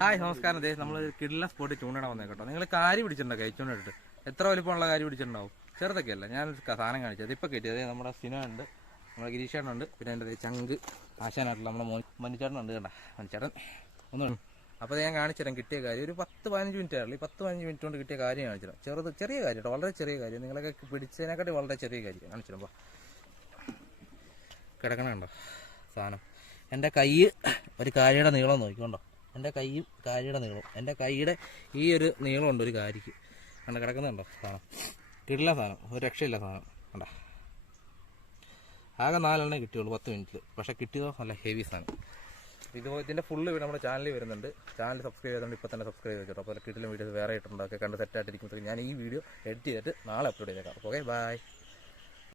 Hi നമസ്കാരം. നമ്മൾ കിടില സ്പോട്ടിൽ ചൂണ്ടിടാൻ വന്നേ കേട്ടോ. നിങ്ങൾ കാരി പിടിച്ചിട്ടുണ്ടോ? കഴിച്ചുകൊണ്ടിട്ട് എത്ര വലിപ്പമുള്ള കാരി പിടിച്ചിട്ടുണ്ടാവും? ചെറുതൊക്കെ അല്ല, ഞാൻ സാധനം കാണിച്ചത് ഇപ്പം കിട്ടിയത്. നമ്മുടെ സിനോ ഉണ്ട്, നമ്മുടെ ഗിരീഷേട്ടനുണ്ട്, പിന്നെ എൻ്റെ ചങ്ക് ആശാനായിട്ടുള്ള നമ്മുടെ മനുചേട്ടനുണ്ട്. കണ്ട മനുചേട്ടൻ ഒന്നും. അപ്പോൾ ഞാൻ കാണിച്ചുതരാം കിട്ടിയ കാര്യം. ഒരു 10-15 മിനിറ്റ് ആയുള്ളൂ. ഈ 10-15 മിനിറ്റ് കൊണ്ട് കിട്ടിയ കാര്യം കാണിച്ചുതരാം. ചെറിയ കാര്യം കേട്ടോ, വളരെ ചെറിയ കാര്യം. നിങ്ങളൊക്കെ പിടിച്ചതിനെക്കാട്ടി വളരെ ചെറിയ കാര്യം കാണിച്ചിടുമ്പോൾ കിടക്കണ കണ്ടോ സാധനം. എൻ്റെ കൈ ഒരു കാരിയുടെ നീളം നോക്കിക്കൊണ്ടോ. എൻ്റെ കൈയും കാരിയുടെ നീളം, എൻ്റെ കൈയുടെ ഈ ഒരു നീളമുണ്ട് ഒരു കാരിക്ക്. കണ്ട കിടക്കുന്നുണ്ടോ സാധനം? കിടില സാധനം, ഒരു രക്ഷയില്ല സാധനം. കണ്ട ആകെ 4 എണ്ണേ കിട്ടിയുള്ളൂ 10 മിനിറ്റിൽ. പക്ഷേ കിട്ടിയതോ നല്ല ഹെവി സാധനം. ഇതിൻ്റെ ഫുള്ള് നമ്മുടെ ചാനലിൽ വരുന്നുണ്ട്. ചാനൽ സബ്സ്ക്രൈബ് ചെയ്തുകൊണ്ട് ഇപ്പോൾ തന്നെ സബ്സ്ക്രൈബ് ചെയ്തിട്ടോ. അപ്പോൾ കിടിലം വീഡിയോസ് വേറെ ഇട്ടുണ്ടാക്കി കണ്ട് സെറ്റായിട്ടിരിക്കുമ്പോഴത്തേക്ക് ഞാൻ ഈ വീഡിയോ എഡിറ്റ് ചെയ്തിട്ട് നാളെ അപ്ലോഡ് ചെയ്തേക്കാം. Okay, by.